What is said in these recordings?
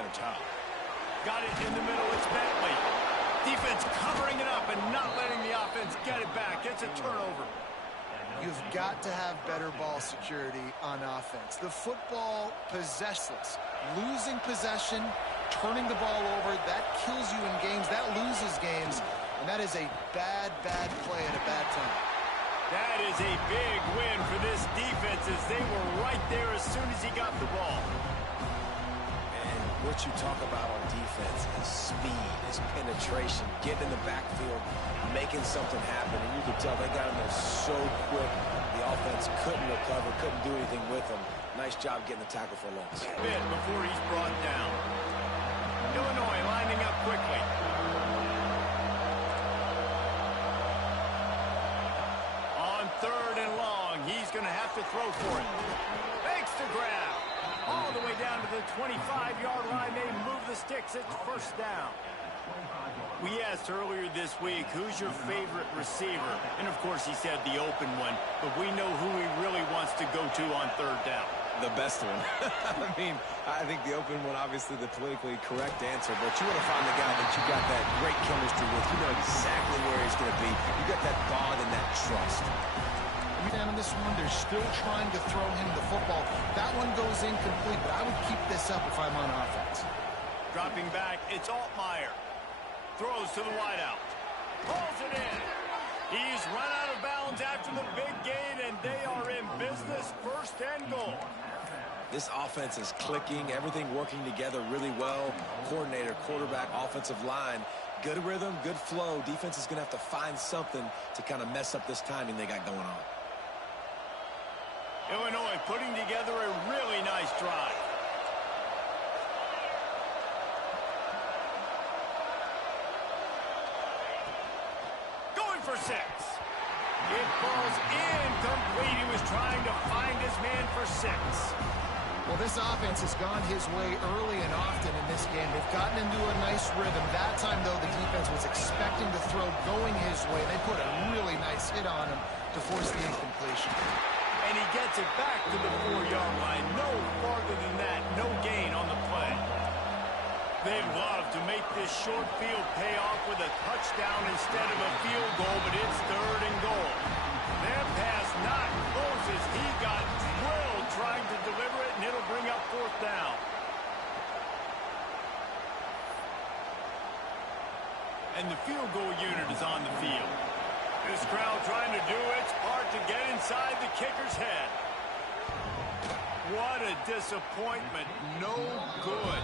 better job. Got it in the middle. It's Bentley. Defense covering it up and not letting the offense get it back. It's a turnover. You've got to have better ball security on offense. The football possessless. Losing possession, turning the ball over, that kills you in games. That loses games. And that is a bad, bad play at a bad time. That is a big win for this defense as they were right there as soon as he got the ball. And what you talk about on defense is speed, is penetration, getting in the backfield, making something happen. And you can tell they got him there so quick. The offense couldn't recover, couldn't do anything with him. Nice job getting the tackle for loss. Bit before he's brought down. Illinois lining up quickly. On 3rd and long, he's going to have to throw for it. Fakes the grab. All the way down to the 25-yard line. They move the sticks. It's first down. We asked earlier this week, who's your favorite receiver? And, of course, he said the open one. But we know who he really wants to go to on 3rd down. The best one. I mean, I think the open one, obviously the politically correct answer, but you want to find the guy that you got that great chemistry with. You know exactly where he's going to be. You got that bond and that trust. Down on this one, they're still trying to throw him the football. That one goes incomplete, but I would keep this up if I'm on offense. Dropping back, it's Altmaier. Throws to the wideout. Pulls it in. He's run out of bounds after the big gain, and they are in business. 1st and goal. This offense is clicking, everything working together really well. Coordinator, quarterback, offensive line, good rhythm, good flow. Defense is going to have to find something to kind of mess up this timing they got going on. Illinois putting together a really nice drive. Going for 6. It falls incomplete. He was trying to find his man for 6. Well, this offense has gone his way early and often in this game. They've gotten into a nice rhythm. That time, though, the defense was expecting the throw going his way. They put a really nice hit on him to force the incompletion. And he gets it back to the 4-yard line. No farther than that. No gain on the play. They'd love to make this short field pay off with a touchdown instead of a field goal, but it's 3rd and goal. Their pass not close as he got drilled trying to deliver it, and it'll bring up 4th down. And the field goal unit is on the field. This crowd trying to do its part to get inside the kicker's head. What a disappointment. No good.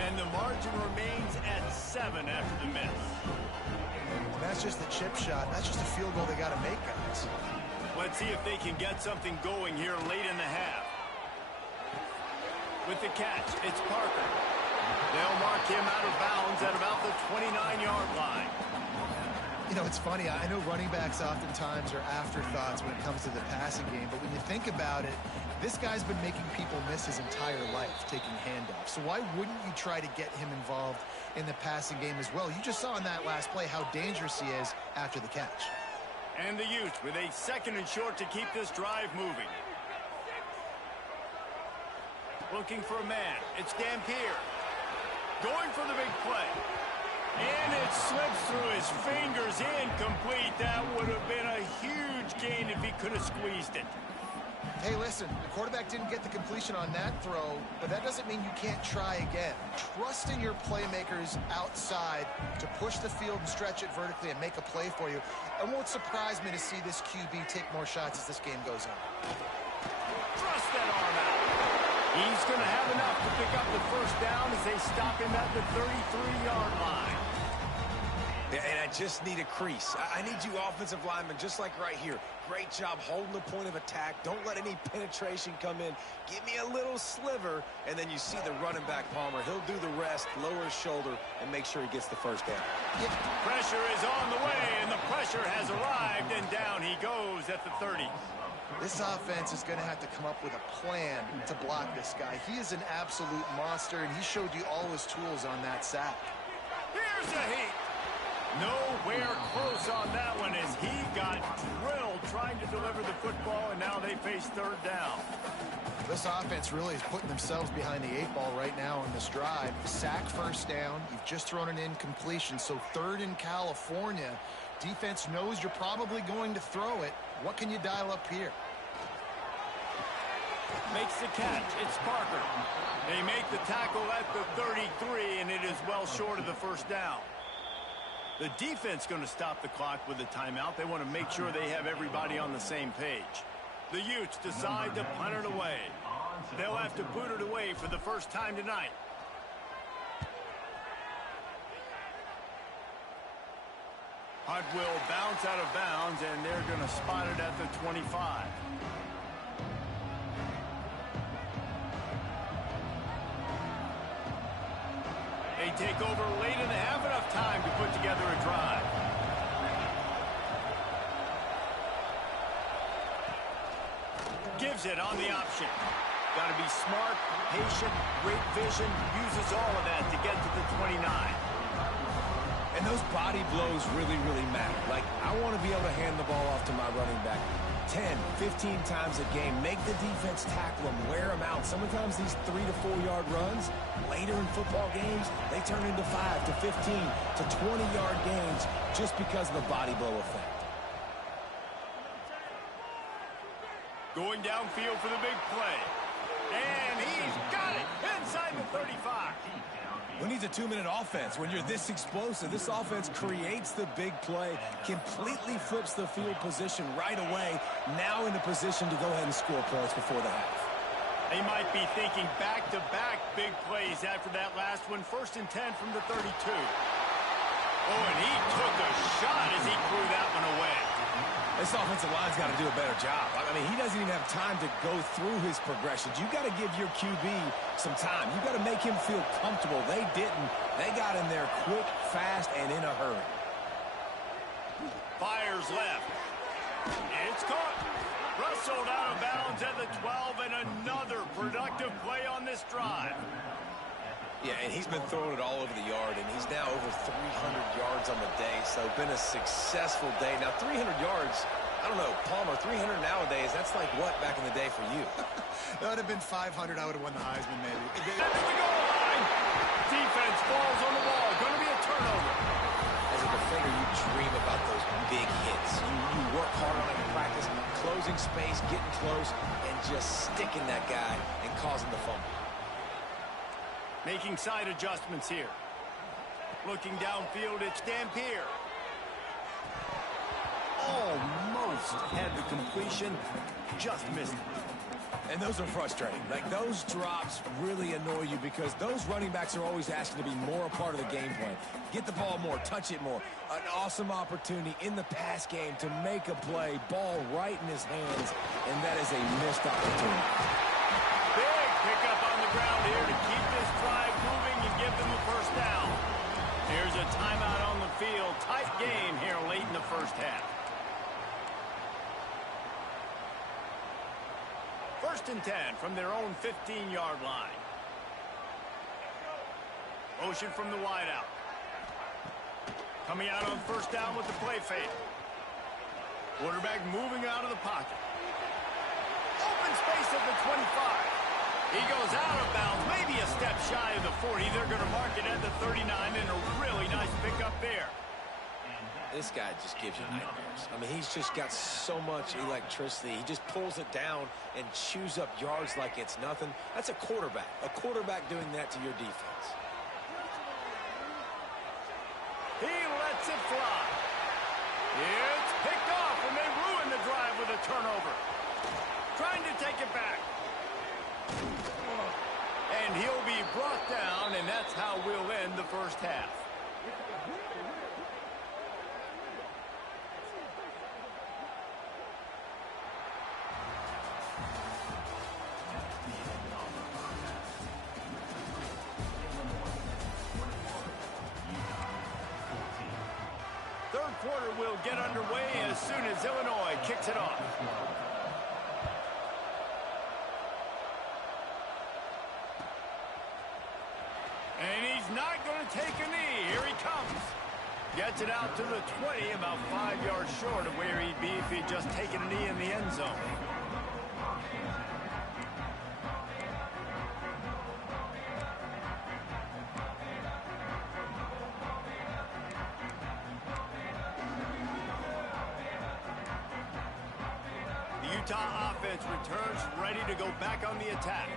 And the margin remains at 7 after the miss. And that's just the chip shot. That's just a field goal they got to make, guys. Let's see if they can get something going here late in the half. With the catch, it's Parker. They'll mark him out of bounds at about the 29-yard line. You know, it's funny. I know running backs oftentimes are afterthoughts when it comes to the passing game, but when you think about it, this guy's been making people miss his entire life taking handoffs. So why wouldn't you try to get him involved in the passing game as well? You just saw in that last play how dangerous he is after the catch. And the Utes with a 2nd and short to keep this drive moving. Looking for a man. It's Dampier. Going for the big play. And it slips through his fingers, incomplete. That would have been a huge gain if he could have squeezed it. Hey, listen, the quarterback didn't get the completion on that throw, but that doesn't mean you can't try again. Trust in your playmakers outside to push the field and stretch it vertically and make a play for you. It won't surprise me to see this QB take more shots as this game goes on. Thrust that arm out. He's going to have enough to pick up the 1st down as they stop him at the 33-yard line. And I just need a crease. I need you offensive linemen, just like right here. Great job holding the point of attack. Don't let any penetration come in. Give me a little sliver, and then you see the running back, Palmer. He'll do the rest, lower his shoulder, and make sure he gets the 1st down. Pressure is on the way, and the pressure has arrived, and down he goes at the 30. This offense is going to have to come up with a plan to block this guy. He is an absolute monster, and he showed you all his tools on that sack. Here's a heat. Nowhere close on that one as he got drilled trying to deliver the football, and now they face 3rd down. This offense really is putting themselves behind the 8 ball right now on this drive. Sack, first down. You've just thrown an incompletion, so 3rd in California. Defense knows you're probably going to throw it. What can you dial up here? Makes the catch. It's Parker. They make the tackle at the 33, and it is well short of the first down. The defense going to stop the clock with a timeout. They want to make sure they have everybody on the same page. The Utes decide to punt it away. They'll have to boot it away for the first time tonight. Punt will bounce out of bounds, and they're going to spot it at the 25. They take over late and have enough time to put together a drive. Gives it on the option. Got to be smart, patient, great vision, uses all of that to get to the 29. And those body blows really, really matter. Like, I want to be able to hand the ball off to my running back 10, 15 times a game. Make the defense tackle them, wear them out. Sometimes these 3 to 4 yard runs, later in football games, they turn into 5 to 15 to 20 yard gains just because of the body blow effect. Going downfield for the big play. And he's got it inside the 35. Who needs a 2-minute offense? When you're this explosive, this offense creates the big play, completely flips the field position right away, now in a position to go ahead and score points before the half. They might be thinking back-to-back big plays after that last one. 1st and 10 from the 32. Oh, and he took a shot as he threw that one away. This offensive line's got to do a better job. I mean, he doesn't even have time to go through his progressions. You got to give your QB some time. You got to make him feel comfortable. They didn't. They got in there quick, fast, and in a hurry. Fires left. It's caught. Rustled out of bounds at the 12, and another productive play on this drive. Yeah, and he's been throwing it all over the yard, and he's now over 300 yards on the day, so been a successful day. Now, 300 yards, I don't know, Palmer, 300 nowadays, that's like what back in the day for you? That would have been 500. I would have won the Heisman, maybe. At the goal line. Defense falls on the ball. Going to be a turnover. As a defender, you dream about those big hits. You work hard on it in practice, closing space, getting close, and just sticking that guy and causing the fumble. Making side adjustments here. Looking downfield, it's Dampier. Almost had the completion, just missed it. And those are frustrating. Like, those drops really annoy you because those running backs are always asking to be more a part of the game plan. Get the ball more, touch it more. An awesome opportunity in the pass game to make a play, ball right in his hands, and that is a missed opportunity. Big pickup on the ground here to keep this drive moving and give them the first down. Here's a timeout on the field. Tight game here late in the first half. 1st and 10 from their own 15-yard line. Motion from the wideout. Coming out on 1st down with the play fake. Quarterback moving out of the pocket. Open space at the 25. He goes out of bounds, maybe a step shy of the 40. They're going to mark it at the 39, and a really nice pickup there. This guy just gives you nightmares. I mean, he's just got so much electricity. He just pulls it down and chews up yards like it's nothing. That's a quarterback. A quarterback doing that to your defense. He lets it fly. It's picked off, and they ruin the drive with a turnover. Trying to take it back. And he'll be brought down, and that's how we'll end the first half. Third quarter will get underway as soon as Illinois kicks it off. And he's not going to take a knee. Here he comes. Gets it out to the 20, about 5 yards short of where he'd be if he'd just taken a knee in the end zone. Utah offense returns ready to go back on the attack.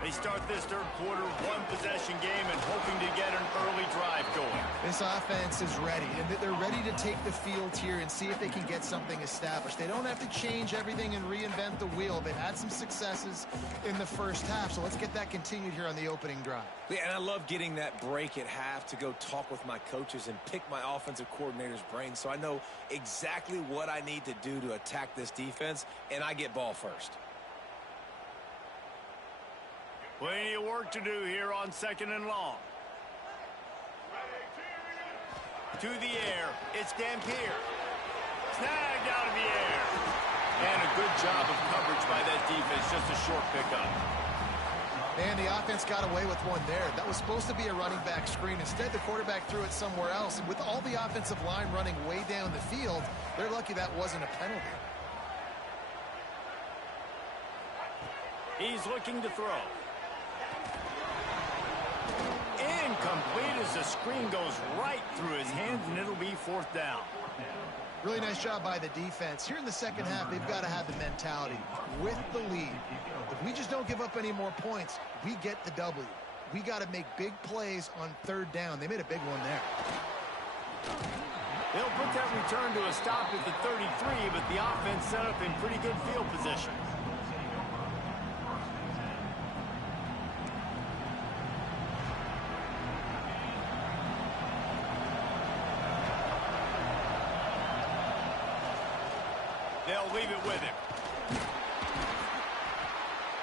They start this third quarter one-possession game and hoping to get an early drive going. This offense is ready, and they're ready to take the field here and see if they can get something established. They don't have to change everything and reinvent the wheel. They've had some successes in the first half, so let's get that continued here on the opening drive. Yeah, and I love getting that break at half to go talk with my coaches and pick my offensive coordinator's brain so I know exactly what I need to do to attack this defense, and I get ball first. Plenty of work to do here on 2nd and long. To the air, it's Dampier. Snagged out of the air. And a good job of coverage by that defense, just a short pickup. And the offense got away with one there. That was supposed to be a running back screen. Instead, the quarterback threw it somewhere else. And with all the offensive line running way down the field, they're lucky that wasn't a penalty. He's looking to throw. Incomplete as the screen goes right through his hands, and it'll be 4th down. Really nice job by the defense. Here in the second half, they've got to have the mentality with the lead. If we just don't give up any more points, we get the W. We got to make big plays on 3rd down. They made a big one there. They'll put that return to a stop at the 33, but the offense set up in pretty good field position. They'll leave it with him.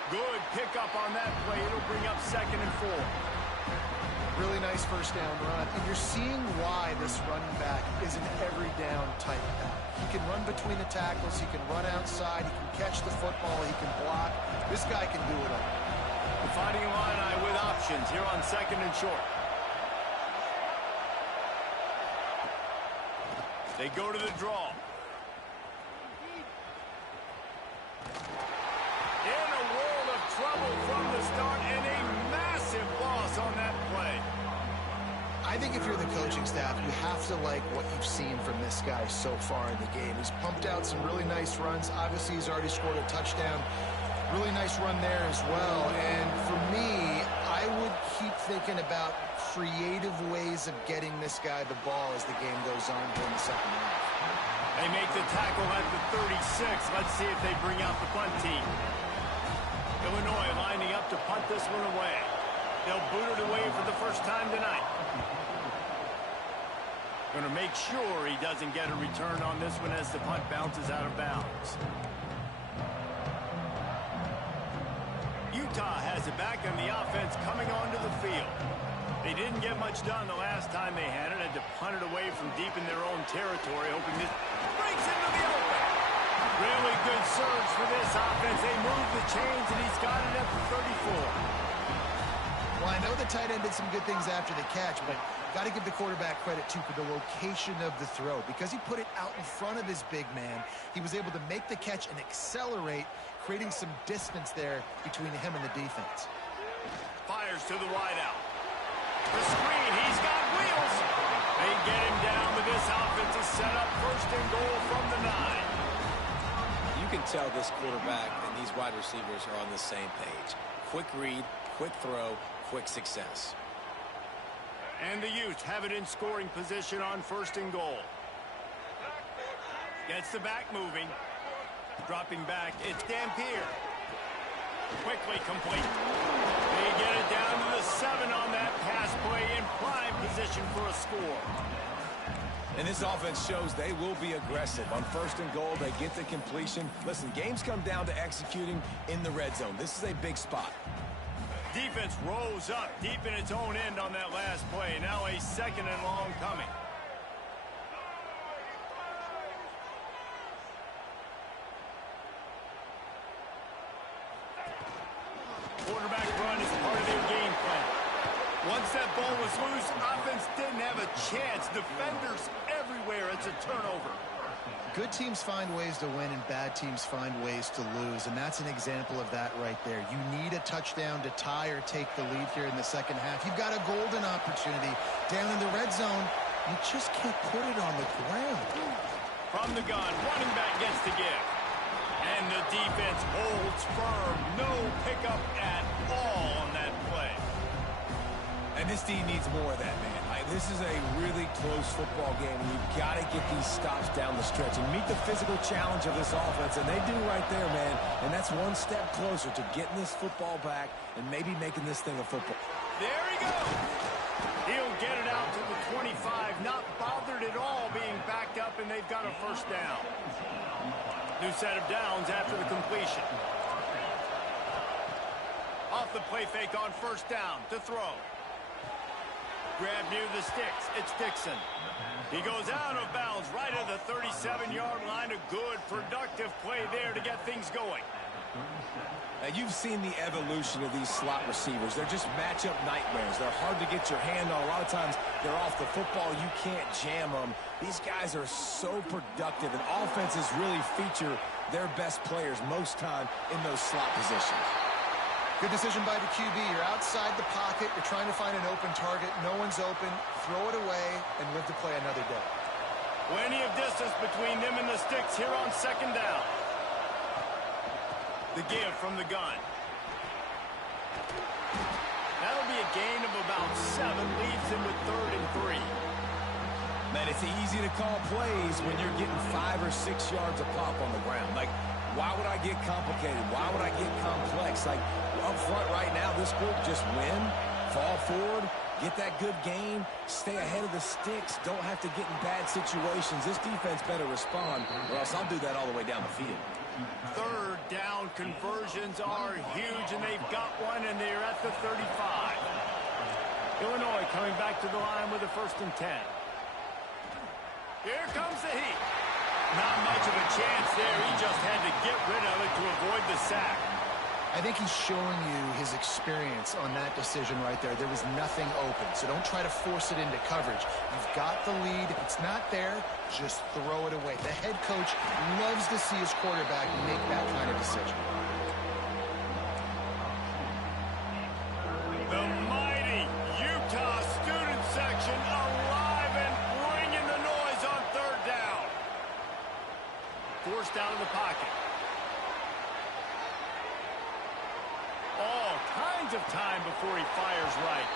Good pickup on that play. It'll bring up 2nd and 4. Really nice first down run. And you're seeing why this running back is an every down type back. He can run between the tackles. He can run outside. He can catch the football. He can block. This guy can do it all. The Fighting Illini with options here on 2nd and short. They go to the draw. In a world of trouble from the start, and a massive loss on that play. I think if you're the coaching staff, you have to like what you've seen from this guy so far in the game. He's pumped out some really nice runs. Obviously, he's already scored a touchdown. Really nice run there as well. And for me, I would keep thinking about creative ways of getting this guy the ball as the game goes on during the second half. They make the tackle at the 36. Let's see if they bring out the punt team. Illinois lining up to punt this one away. They'll boot it away for the first time tonight. Going to make sure he doesn't get a return on this one as the punt bounces out of bounds. Utah has it back, and the offense coming onto the field. They didn't get much done the last time they had it. Had to punt it away from deep in their own territory, hoping this breaks into the open. Really good surge for this offense. They move the chains, and he's got it at the 34. Well, I know the tight end did some good things after the catch, but got to give the quarterback credit, too, for the location of the throw. Because he put it out in front of his big man, he was able to make the catch and accelerate, creating some distance there between him and the defense. Fires to the wideout. The screen, he's got wheels. They get him down, but this offense is set up 1st and goal from the 9. You can tell this quarterback and these wide receivers are on the same page. Quick read, quick throw, quick success. And the Utes have it in scoring position on 1st and goal. Gets the back moving. Dropping back, it's Dampier. Quickly complete. They get it down to the 7 on that pass play in prime position for a score. And this offense shows they will be aggressive. On 1st and goal, they get the completion. Listen, games come down to executing in the red zone. This is a big spot. Defense rose up deep in its own end on that last play. Now a 2nd and long coming. Quarterback run is part of their game plan. Once that ball was loose, offense didn't have a chance. Defenders everywhere. It's a turnover. Good teams find ways to win, and bad teams find ways to lose, and that's an example of that right there. You need a touchdown to tie or take the lead here in the second half. You've got a golden opportunity down in the red zone. You just can't put it on the ground. From the gun, running back gets to give. And the defense holds firm. No pickup at all on that play. And this team needs more of that, man. This is a really close football game, and you've got to get these stops down the stretch and meet the physical challenge of this offense, and they do right there, man. And that's one step closer to getting this football back and maybe making this thing a football. There he goes. He'll get it out to the 25, not bothered at all being backed up, and they've got a first down. New set of downs after the completion. Off the play fake on first down to throw. Grab near the sticks. It's Dixon. He goes out of bounds right at the 37-yard line. A good, productive play there to get things going. Now, you've seen the evolution of these slot receivers. They're just matchup nightmares. They're hard to get your hand on. A lot of times, they're off the football. You can't jam them. These guys are so productive, and offenses really feature their best players most time in those slot positions. Good decision by the QB. You're outside the pocket. You're trying to find an open target. No one's open. Throw it away and live to play another day. Plenty of distance between them and the sticks here on second down. The give from the gun. That'll be a gain of about 7. Leaves him with 3rd and 3. Man, it's easy to call plays when you're getting 5 or 6 yards a pop on the ground. Like, why would I get complicated? Why would I get complex? Like, up front right now, this group just win, fall forward, get that good gain, stay ahead of the sticks, don't have to get in bad situations. This defense better respond, or else I'll do that all the way down the field. Third down conversions are huge, and they've got one, and they're at the 35. Illinois coming back to the line with a 1st and 10. Here comes the heat. Not much of a chance there. He just had to get rid of it to avoid the sack. I think he's showing you his experience on that decision right there. There was nothing open, so don't try to force it into coverage. You've got the lead. If it's not there, just throw it away. The head coach loves to see his quarterback make that kind of decision. The mighty Utah student section alive and bringing the noise on 3rd down. Forced out of the pocket. All kinds of time before he fires right.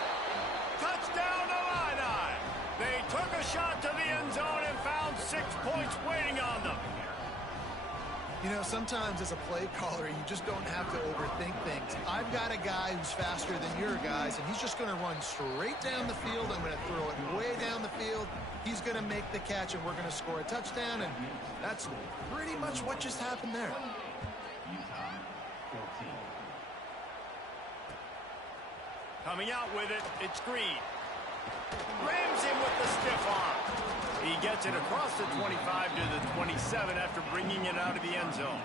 Touchdown Illini! They took a shot to the end zone and found 6 points waiting on them. You know, sometimes as a play caller, you just don't have to overthink things. I've got a guy who's faster than your guys, and he's just going to run straight down the field. I'm going to throw it way down the field. He's going to make the catch, and we're going to score a touchdown, and that's pretty much what just happened there. Coming out with it, it's Green. Rams him with the stiff arm. He gets it across the 25 to the 27 after bringing it out of the end zone.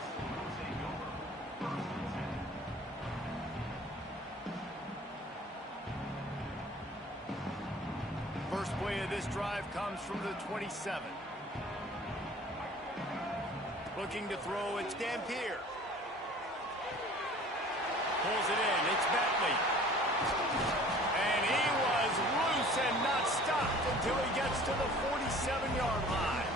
First play of this drive comes from the 27. Looking to throw, it's Dampier. Pulls it in, it's Bentley. And he was loose and not stopped until he gets to the 47-yard line.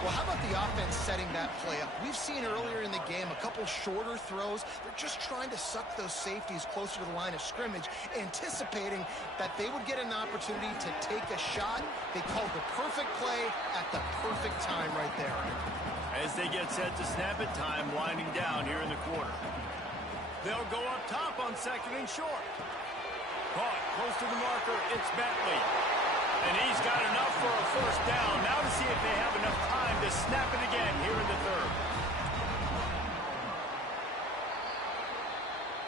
Well, how about the offense setting that play up? We've seen earlier in the game a couple shorter throws. They're just trying to suck those safeties closer to the line of scrimmage, anticipating that they would get an opportunity to take a shot. They called the perfect play at the perfect time right there. As they get set to snap it, time winding down here in the quarter. They'll go up top on 2nd and short. Caught close to the marker, it's Bentley. And he's got enough for a first down. Now to see if they have enough time to snap it again here in the 3rd.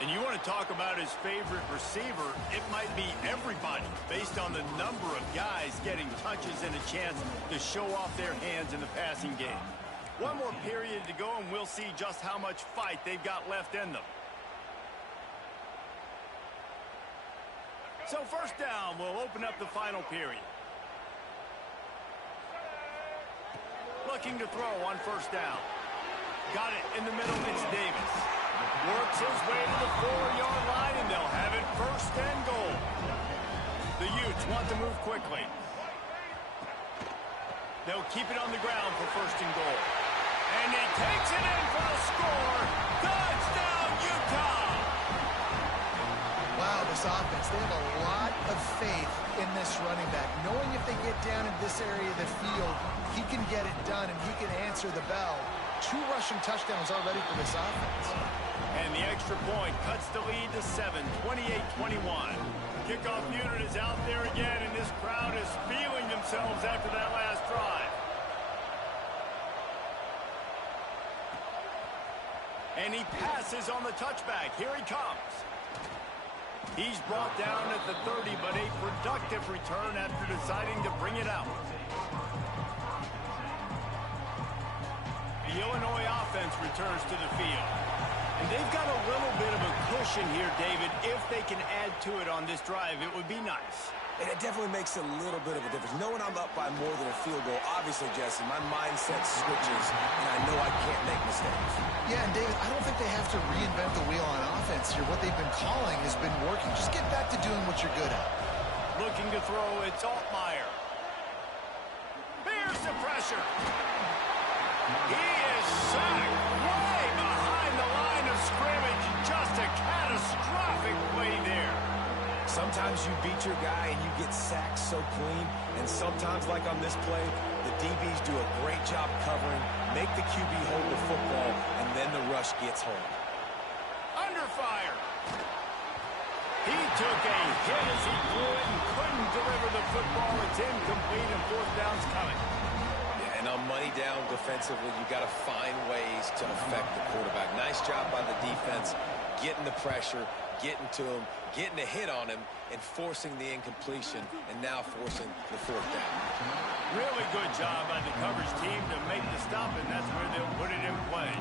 And you want to talk about his favorite receiver, it might be everybody based on the number of guys getting touches and a chance to show off their hands in the passing game. One more period to go, and we'll see just how much fight they've got left in them. So first down will open up the final period. Looking to throw on first down. Got it in the middle, it's Davis. Works his way to the 4-yard line, and they'll have it 1st and goal. The Utes want to move quickly. They'll keep it on the ground for 1st and goal. And he takes it in for the score. Touchdown, Utah! Wow, this offense, they have a lot of faith in this running back, knowing if they get down in this area of the field, he can get it done and he can answer the bell. 2 rushing touchdowns already for this offense. And the extra point cuts the lead to 7, 28-21. Kickoff unit is out there again, and this crowd is feeling themselves after that last drive. And he passes on the touchback. Here he comes. He's brought down at the 30, but a productive return after deciding to bring it out. The Illinois offense returns to the field. And they've got a little bit of a cushion here, David. If they can add to it on this drive, it would be nice. And it definitely makes a little bit of a difference. Knowing I'm up by more than a field goal, obviously, Jesse, my mindset switches, and I know I can't make mistakes. Yeah, and David, I don't think they have to reinvent the wheel on offense here. What they've been calling has been working. Just get back to doing what you're good at. Looking to throw, it's Altmaier. Here's the pressure. He is sacked way behind the line of scrimmage. Just a catastrophic play there. Sometimes you beat your guy and you get sacked so clean, and sometimes, like on this play, the DBs do a great job covering, make the QB hold the football, and then the rush gets home. Under fire. He took a hit as he threw it and couldn't deliver the football. It's incomplete and 4th down's coming. And on money down defensively, you got to find ways to affect the quarterback. Nice job by the defense, getting the pressure, getting to him, getting a hit on him, and forcing the incompletion, and now forcing the 4th down. Really good job by the coverage team to make the stop, and that's where they'll put it in play.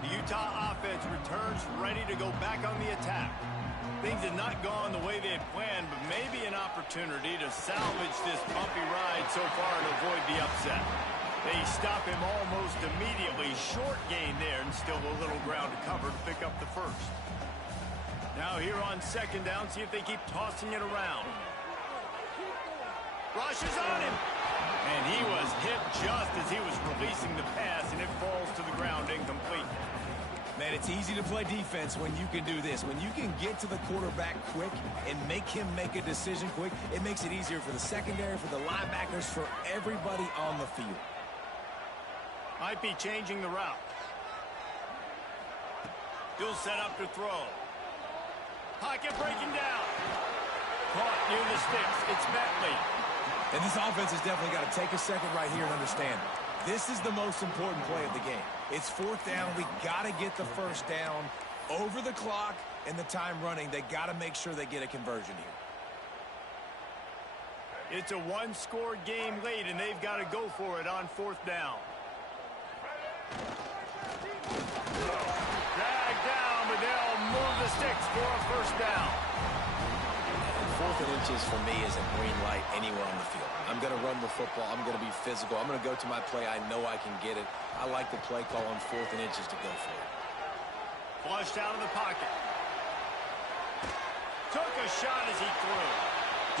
The Utah offense returns ready to go back on the attack. Things have not gone the way they had planned, but maybe an opportunity to salvage this bumpy ride so far and avoid the upset. They stop him almost immediately. Short gain there, and still a little ground to cover to pick up the first. Now here on 2nd down, see if they keep tossing it around. Rush is on him. And he was hit just as he was releasing the pass, and it falls to the ground incomplete. Man, it's easy to play defense when you can do this. When you can get to the quarterback quick and make him make a decision quick, it makes it easier for the secondary, for the linebackers, for everybody on the field. Might be changing the route. He'll set up to throw. Pocket breaking down. Caught near the sticks. It's Bentley. And this offense has definitely got to take a second right here and understand this is the most important play of the game. It's 4th down. We got to get the 1st down over the clock and the time running. They got to make sure they get a conversion here. It's a 1-score game late, and they've got to go for it on 4th down. Dragged down, but they'll move the sticks for a 1st down. 4th and inches for me is a green light anywhere on the field. I'm going to run the football. I'm going to be physical. I'm going to go to my play. I know I can get it. I like the play call on 4th and inches to go for it. Flushed out of the pocket. Took a shot as he threw.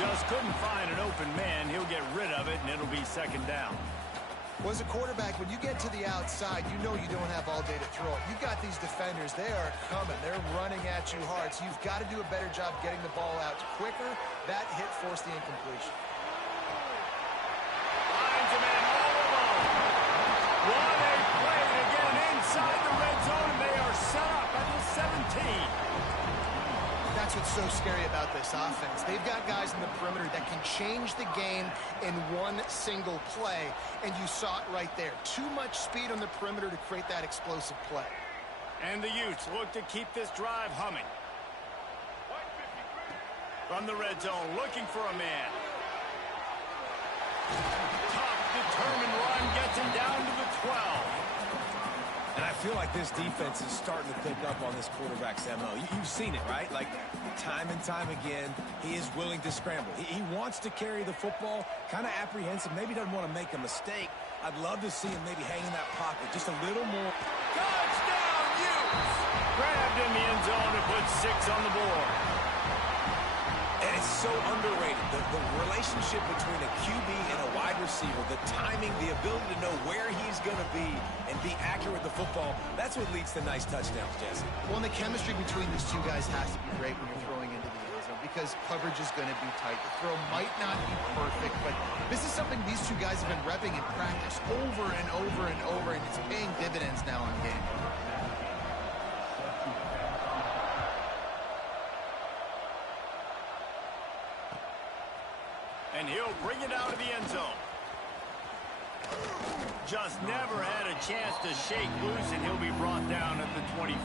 Just couldn't find an open man. He'll get rid of it, and it'll be 2nd down. Well, as a quarterback, when you get to the outside, you know you don't have all day to throw it. You've got these defenders. They are coming. They're running at you hard. So you've got to do a better job getting the ball out quicker. That hit forced the incompletion. Finds a man all alone. What a play to get him inside the red zone, and they are set up at the 17. That's what's so scary about this offense. They've got guys in the perimeter that can change the game in one single play, and you saw it right there. Too much speed on the perimeter to create that explosive play. And the Utes look to keep this drive humming. From the red zone, looking for a man. Tough, determined run gets him down to the 12. And I feel like this defense is starting to pick up on this quarterback's MO. You've seen it, right? Like, time and time again, he is willing to scramble. He wants to carry the football, kind of apprehensive, maybe doesn't want to make a mistake. I'd love to see him maybe hang in that pocket just a little more. Touchdown, Utes! Grabbed in the end zone and put 6 on the board. And it's so underrated. The relationship between a QB and a wide receiver, the timing, the ability to know where he's going to be and be accurate with the football, that's what leads to nice touchdowns, Jesse. Well, and the chemistry between these two guys has to be great when you're throwing into the end zone because coverage is going to be tight. The throw might not be perfect, but this is something these two guys have been repping in practice over and over and over, and it's paying dividends now in game. And he'll bring it out of the end zone. Just never had a chance to shake loose, and he'll be brought down at the 24.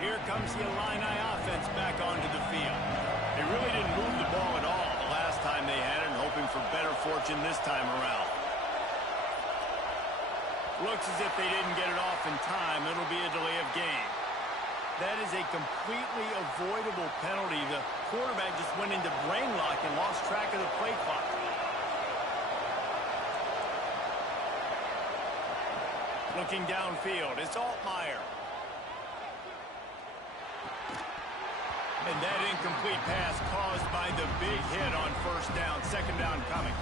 Here comes the Illini offense back onto the field. They really didn't move the ball at all the last time they had it, and hoping for better fortune this time around. Looks as if they didn't get it off in time. It'll be a delay of game. That is a completely avoidable penalty. The quarterback just went into brain lock and lost track of the play clock. Looking downfield, it's Altmaier. And that incomplete pass caused by the big hit on first down. Second down coming.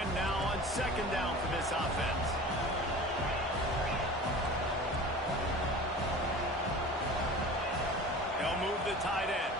And now on second down for this offense. They'll move the tight end.